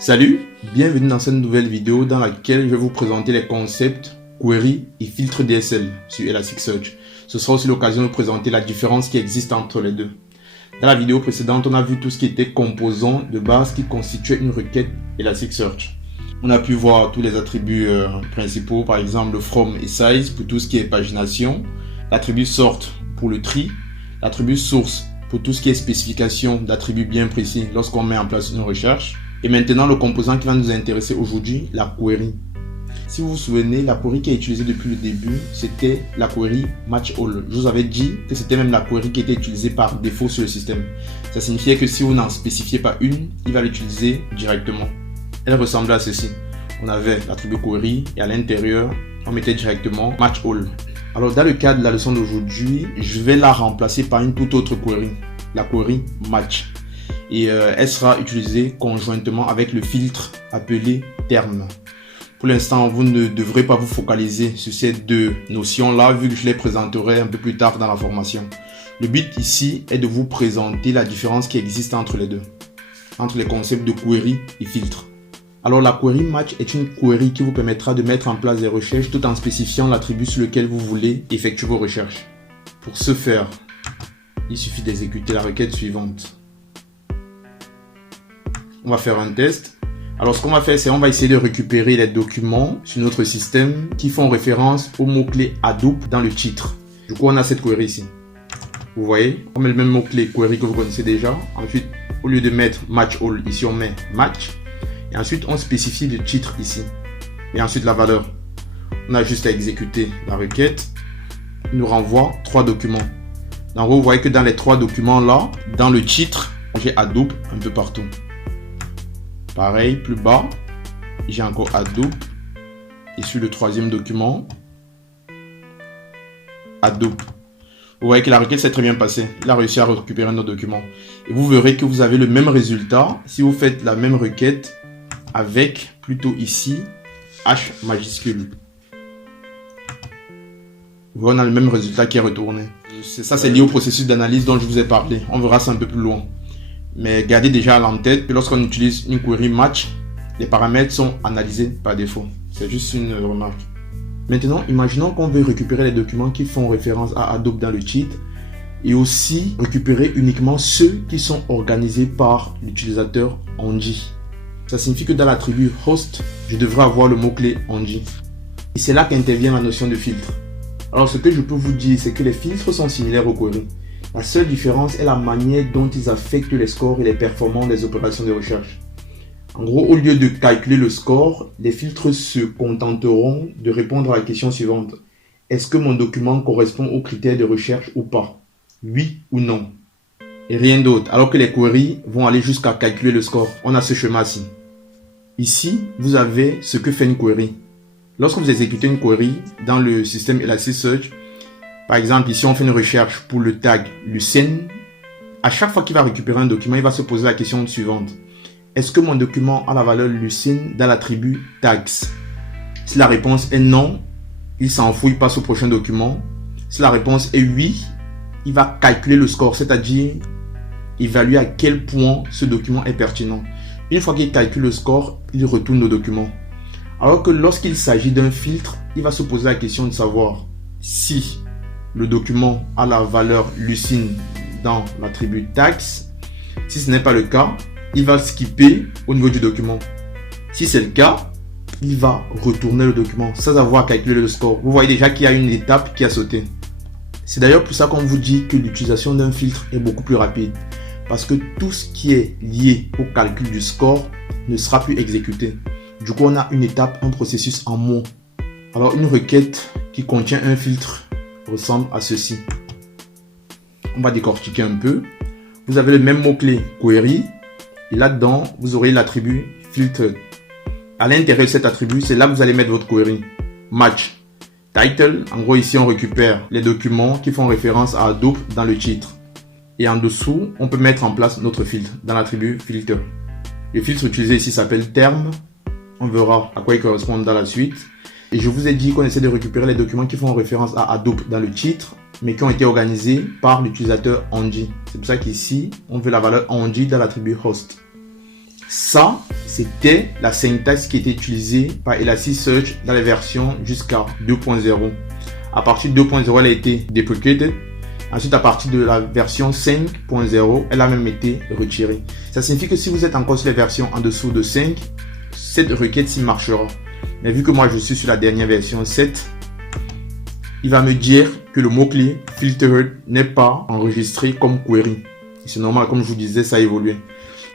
Salut, bienvenue dans cette nouvelle vidéo dans laquelle je vais vous présenter les concepts, query et filtres DSL sur Elasticsearch. Ce sera aussi l'occasion de présenter la différence qui existe entre les deux. Dans la vidéo précédente, on a vu tout ce qui était composants de base qui constituaient une requête Elasticsearch. On a pu voir tous les attributs principaux, par exemple le from et size pour tout ce qui est pagination, l'attribut sort pour le tri, l'attribut source pour tout ce qui est spécification d'attributs bien précis lorsqu'on met en place une recherche. Et maintenant, le composant qui va nous intéresser aujourd'hui, la query. Si vous vous souvenez, la query qui est utilisée depuis le début, c'était la query match all. Je vous avais dit que c'était même la query qui était utilisée par défaut sur le système. Ça signifiait que si vous n'en spécifiez pas une, il va l'utiliser directement. Elle ressemblait à ceci. On avait l'attribut query et à l'intérieur, on mettait directement match all. Alors dans le cadre de la leçon d'aujourd'hui, je vais la remplacer par une toute autre query, la query match. Et elle sera utilisée conjointement avec le filtre appelé terme. Pour l'instant, vous ne devrez pas vous focaliser sur ces deux notions-là, vu que je les présenterai un peu plus tard dans la formation. Le but ici est de vous présenter la différence qui existe entre les deux, entre les concepts de query et filtre. Alors la query match est une query qui vous permettra de mettre en place des recherches tout en spécifiant l'attribut sur lequel vous voulez effectuer vos recherches. Pour ce faire, il suffit d'exécuter la requête suivante. On va faire un test. Alors ce qu'on va faire, c'est on va essayer de récupérer les documents sur notre système qui font référence au mot-clé Hadoop dans le titre. Du coup, on a cette query ici. Vous voyez, on met le même mot-clé query que vous connaissez déjà. Ensuite, au lieu de mettre match all, ici on met match. Et ensuite, on spécifie le titre ici. Et ensuite, la valeur. On a juste à exécuter la requête. Il nous renvoie 3 documents. En gros, vous voyez que dans les 3 documents là, dans le titre, j'ai Hadoop un peu partout. Pareil, plus bas, j'ai encore Hadoop. Et sur le 3e document, Hadoop. Vous voyez que la requête s'est très bien passée. Il a réussi à récupérer notre document. Et vous verrez que vous avez le même résultat si vous faites la même requête avec, plutôt ici, H majuscule. Vous voyez, on a le même résultat qui est retourné. Ça, c'est lié au processus d'analyse dont je vous ai parlé. On verra ça un peu plus loin. Mais gardez déjà en tête que lorsqu'on utilise une query match, les paramètres sont analysés par défaut. C'est juste une remarque. Maintenant, imaginons qu'on veut récupérer les documents qui font référence à Hadoop dans le titre et aussi récupérer uniquement ceux qui sont organisés par l'utilisateur Angie. Ça signifie que dans l'attribut host, je devrais avoir le mot-clé Angie. Et c'est là qu'intervient la notion de filtre. Alors ce que je peux vous dire, c'est que les filtres sont similaires aux queries. La seule différence est la manière dont ils affectent les scores et les performances des opérations de recherche. En gros, au lieu de calculer le score, les filtres se contenteront de répondre à la question suivante. Est-ce que mon document correspond aux critères de recherche ou pas? Oui ou non? Et rien d'autre. Alors que les queries vont aller jusqu'à calculer le score. On a ce schéma-ci. Ici, vous avez ce que fait une query. Lorsque vous exécutez une query dans le système Elasticsearch, par exemple, ici, on fait une recherche pour le tag Lucene. À chaque fois qu'il va récupérer un document, il va se poser la question suivante. Est-ce que mon document a la valeur Lucene dans l'attribut tags? Si la réponse est non, il s'en fout, il passe au prochain document. Si la réponse est oui, il va calculer le score, c'est-à-dire évaluer à quel point ce document est pertinent. Une fois qu'il calcule le score, il retourne au document. Alors que lorsqu'il s'agit d'un filtre, il va se poser la question de savoir si le document a la valeur Lucene dans l'attribut tags. Si ce n'est pas le cas, il va skipper au niveau du document. Si c'est le cas, il va retourner le document sans avoir calculé le score. Vous voyez déjà qu'il y a une étape qui a sauté. C'est d'ailleurs pour ça qu'on vous dit que l'utilisation d'un filtre est beaucoup plus rapide. Parce que tout ce qui est lié au calcul du score ne sera plus exécuté. Du coup, on a une étape, un processus en moins. Alors, une requête qui contient un filtre ressemble à ceci. On va décortiquer un peu. Vous avez le même mot-clé query. Et là-dedans, vous aurez l'attribut filter. À l'intérieur de cet attribut, c'est là que vous allez mettre votre query. Match. Title. En gros, ici, on récupère les documents qui font référence à Hadoop dans le titre. Et en dessous, on peut mettre en place notre filtre dans l'attribut filter. Le filtre utilisé ici s'appelle terme. On verra à quoi il correspond dans la suite. Et je vous ai dit qu'on essaie de récupérer les documents qui font référence à Hadoop dans le titre, mais qui ont été organisés par l'utilisateur Angie. C'est pour ça qu'ici, on veut la valeur Angie dans l'attribut host. Ça, c'était la syntaxe qui était utilisée par Elasticsearch dans les versions jusqu'à 2.0. À partir de 2.0, elle a été deprecated. Ensuite, à partir de la version 5.0, elle a même été retirée. Ça signifie que si vous êtes encore sur les versions en dessous de 5, cette requête-ci marchera. Mais vu que moi, je suis sur la dernière version 7, il va me dire que le mot-clé filtered n'est pas enregistré comme query. C'est normal, comme je vous disais, ça a évolué.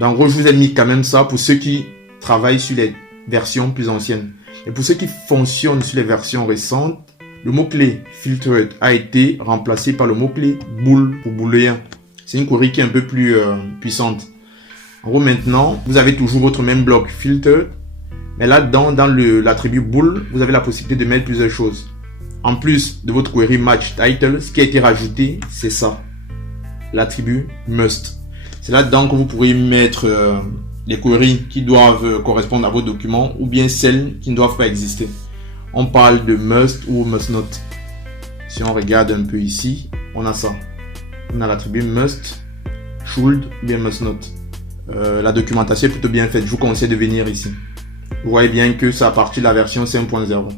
Donc, en gros, je vous ai mis quand même ça pour ceux qui travaillent sur les versions plus anciennes. Et pour ceux qui fonctionnent sur les versions récentes, le mot-clé filtered a été remplacé par le mot-clé bool pour booléen. C'est une query qui est un peu plus puissante. En gros, maintenant, vous avez toujours votre même bloc filtered. Mais là, dans l'attribut bool, vous avez la possibilité de mettre plusieurs choses. En plus de votre query match title, ce qui a été rajouté, c'est ça. L'attribut must. C'est là-dedans que vous pourrez mettre les queries qui doivent correspondre à vos documents ou bien celles qui ne doivent pas exister. On parle de must ou must not. Si on regarde un peu ici, on a ça. On a l'attribut must, should ou bien must not. La documentation est plutôt bien faite. Je vous conseille de venir ici. Vous voyez bien que c'est à partir de la version 5.0.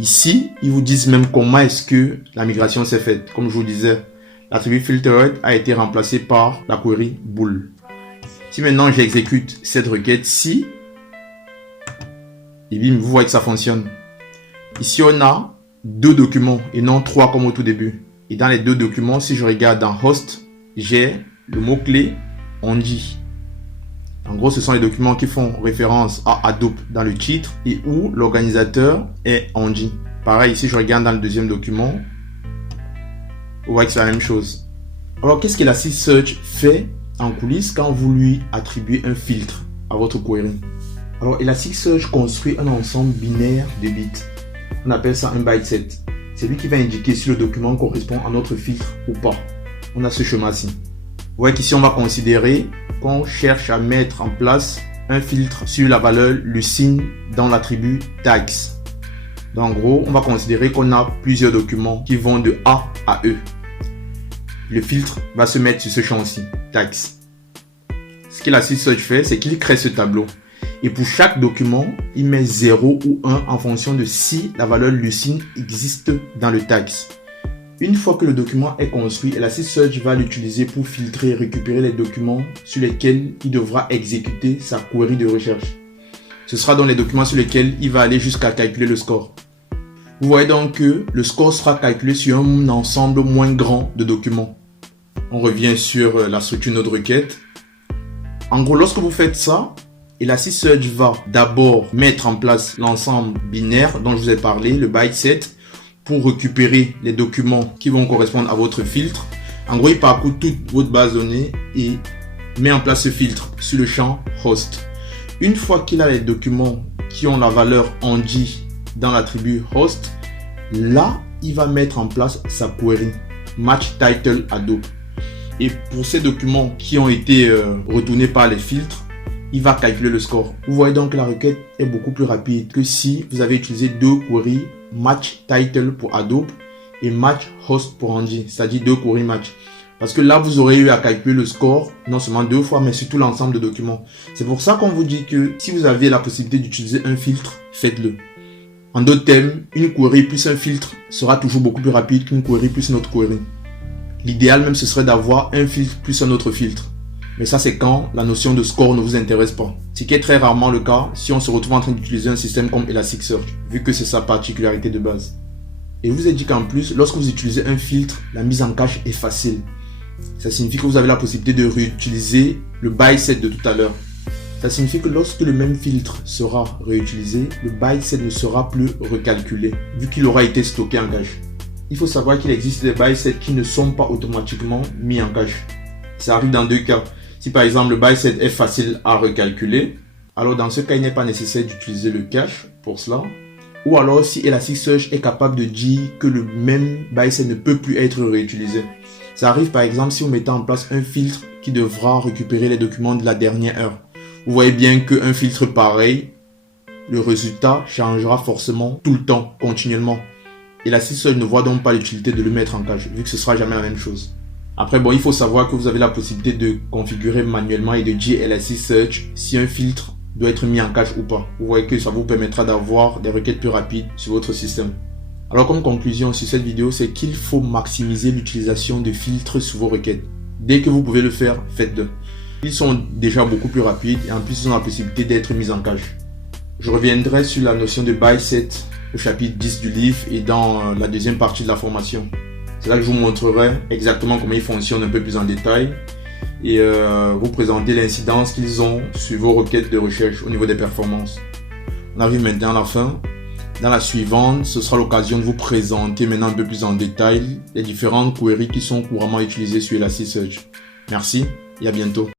Ici, ils vous disent même comment est-ce que la migration s'est faite. Comme je vous disais, l'attribut filtered a été remplacé par la query bool. Si maintenant j'exécute cette requête-ci, et bim, vous voyez que ça fonctionne. Ici, on a 2 documents et non 3 comme au tout début. Et dans les 2 documents, si je regarde dans host, j'ai le mot-clé Andy. En gros, ce sont les documents qui font référence à Hadoop dans le titre et où l'organisateur est Andy. Pareil, si je regarde dans le deuxième document, vous voyez que c'est la même chose. Alors, qu'est-ce qu'Elasticsearch fait en coulisses quand vous lui attribuez un filtre à votre query? Alors, Elasticsearch construit un ensemble binaire de bits. On appelle ça un byte set. C'est lui qui va indiquer si le document correspond à notre filtre ou pas. On a ce schéma-ci. Vous voyez qu'ici, on va considérer qu'on cherche à mettre en place un filtre sur la valeur Lucine dans l'attribut tags. Donc, en gros, on va considérer qu'on a plusieurs documents qui vont de A à E. Le filtre va se mettre sur ce champ-ci, tags. Ce qu'Elasticsearch fait, c'est qu'il crée ce tableau. Et pour chaque document, il met 0 ou 1 en fonction de si la valeur Lucine existe dans le tags. Une fois que le document est construit, Elasticsearch va l'utiliser pour filtrer et récupérer les documents sur lesquels il devra exécuter sa query de recherche. Ce sera dans les documents sur lesquels il va aller jusqu'à calculer le score. Vous voyez donc que le score sera calculé sur un ensemble moins grand de documents. On revient sur la structure de notre requête. En gros, lorsque vous faites ça, Elasticsearch va d'abord mettre en place l'ensemble binaire dont je vous ai parlé, le byte set, pour récupérer les documents qui vont correspondre à votre filtre. En gros, il parcourt toute votre base de données et met en place ce filtre sur le champ host. Une fois qu'il a les documents qui ont la valeur Andy dans l'attribut host, là, il va mettre en place sa query match title Hadoop. Et pour ces documents qui ont été retournés par les filtres, il va calculer le score. Vous voyez donc que la requête est beaucoup plus rapide que si vous avez utilisé 2 queries match title pour Hadoop et match host pour Andy, c'est-à-dire 2 queries match. Parce que là, vous aurez eu à calculer le score non seulement 2 fois, mais sur tout l'ensemble de documents. C'est pour ça qu'on vous dit que si vous avez la possibilité d'utiliser un filtre, faites-le. En d'autres termes, une query plus un filtre sera toujours beaucoup plus rapide qu'une query plus une autre query. L'idéal même, ce serait d'avoir un filtre plus un autre filtre. Mais ça, c'est quand la notion de score ne vous intéresse pas. Ce qui est très rarement le cas si on se retrouve en train d'utiliser un système comme Elasticsearch, vu que c'est sa particularité de base. Et je vous ai dit qu'en plus, lorsque vous utilisez un filtre, la mise en cache est facile. Ça signifie que vous avez la possibilité de réutiliser le byte set de tout à l'heure. Ça signifie que lorsque le même filtre sera réutilisé, le byte set ne sera plus recalculé, vu qu'il aura été stocké en cache. Il faut savoir qu'il existe des byte sets qui ne sont pas automatiquement mis en cache. Ça arrive dans 2 cas. Si par exemple le byte set est facile à recalculer, alors dans ce cas, il n'est pas nécessaire d'utiliser le cache pour cela. Ou alors si Elasticsearch est capable de dire que le même byte set ne peut plus être réutilisé. Ça arrive par exemple si vous mettez en place un filtre qui devra récupérer les documents de la dernière heure. Vous voyez bien qu'un filtre pareil, le résultat changera forcément tout le temps, continuellement. Elasticsearch ne voit donc pas l'utilité de le mettre en cache, vu que ce sera jamais la même chose. Après, bon, il faut savoir que vous avez la possibilité de configurer manuellement et de dire Elasticsearch si un filtre doit être mis en cache ou pas. Vous voyez que ça vous permettra d'avoir des requêtes plus rapides sur votre système. Alors, comme conclusion sur cette vidéo, c'est qu'il faut maximiser l'utilisation de filtres sur vos requêtes. Dès que vous pouvez le faire, faites-le. Ils sont déjà beaucoup plus rapides et en plus, ils ont la possibilité d'être mis en cache. Je reviendrai sur la notion de byset au chapitre 10 du livre et dans la deuxième partie de la formation. C'est là que je vous montrerai exactement comment ils fonctionnent un peu plus en détail et vous présenter l'incidence qu'ils ont sur vos requêtes de recherche au niveau des performances. On arrive maintenant à la fin. Dans la suivante, ce sera l'occasion de vous présenter maintenant un peu plus en détail les différentes queries qui sont couramment utilisées sur Elasticsearch. Merci et à bientôt.